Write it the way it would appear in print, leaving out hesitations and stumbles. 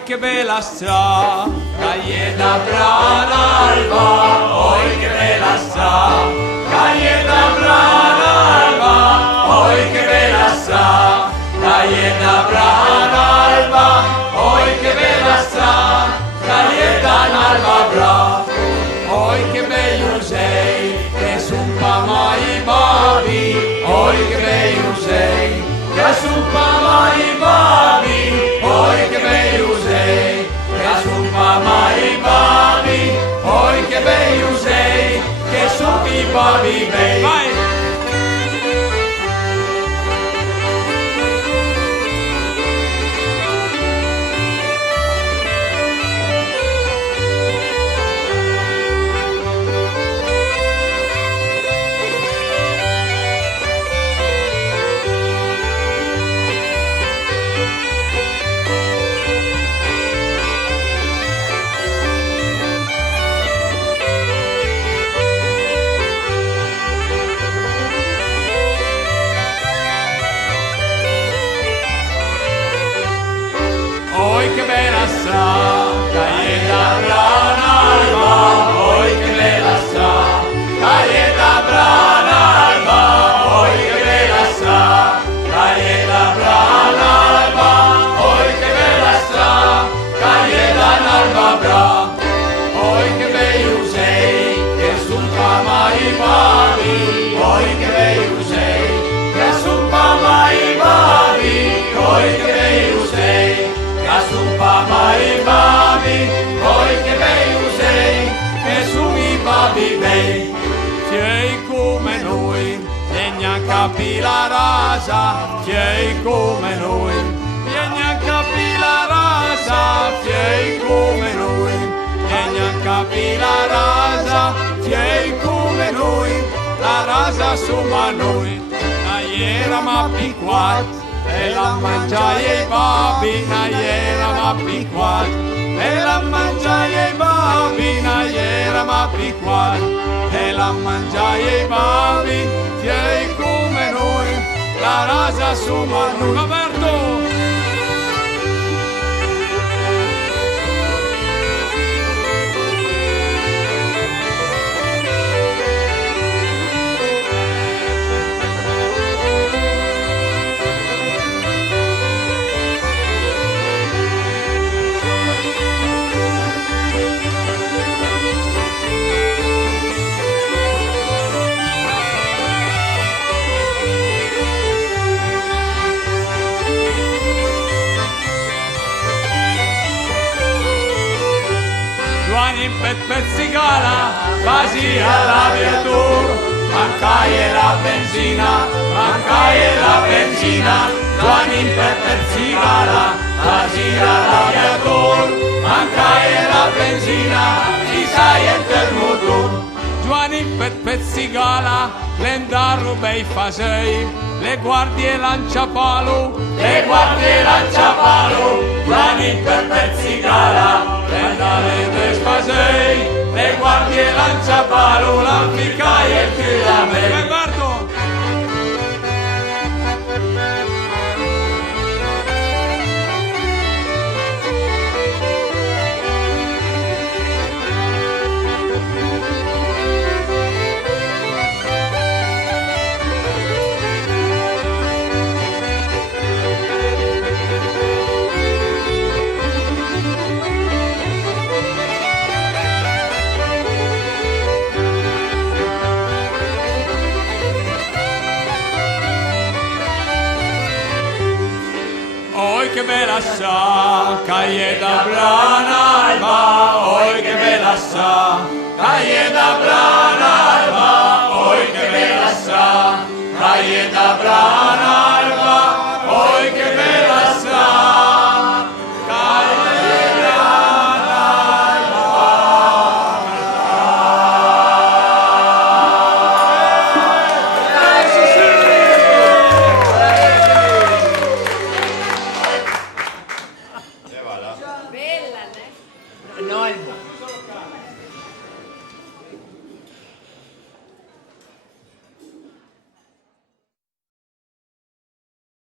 oi che bella sta, Caieta Branalba, oi che bella sta, Caieta Branalba, oi che bella sta, Caieta Branalba, oi che bella sta, Caieta Nalba Bra, oi che bello sei, che sun pa mai babi, oi che bello sei, che sun pa mai babi, oi che bello sei, che sun pa mai babi, oi che bello sei, che sun i babi bei. Vai! Oi che bella sta, Caieta Branalba, oi che bella sta, Caieta Branalba, oi che bella sta, Caieta Branalba, oi che bella sta, Caieta Nalba Bra, oi che bello sei, che sun pa mai babi, oi che bello sei, che sun pa mai babi, oi che bello sei, sun pa mai babi, oi che bello sei, che sun i babi bei. Sei come noi, vieni a capire la rasa, sei come noi, vieni a capire la rasa, sei come noi, vieni a capire la rasa, sei come noi, la rasa somma noi, ieri ma picquat, e la mangiai i babi, ieri ma picquat, e la mangiai i babi, ieri ma picquat, e la mangiai i babi, sei come noi, la rasa somma noi. Roberto! Per pezzicala, quasi alla virtù, mancaie la benzina, Giovanni per pezzicala, quasi alla virtù, mancaie la benzina, ci sai il motor. Giovanni per pezzicala, l'endarro bei fasei, le guardie lanciapalo, Giovanni per pezzicala, l'endare dei spasei, le guardie lanciapalo, l'amficai e il chilamei. Roberto! Oi che bella sa, Caieta Branalba, oi che bella sa, Caieta Branalba.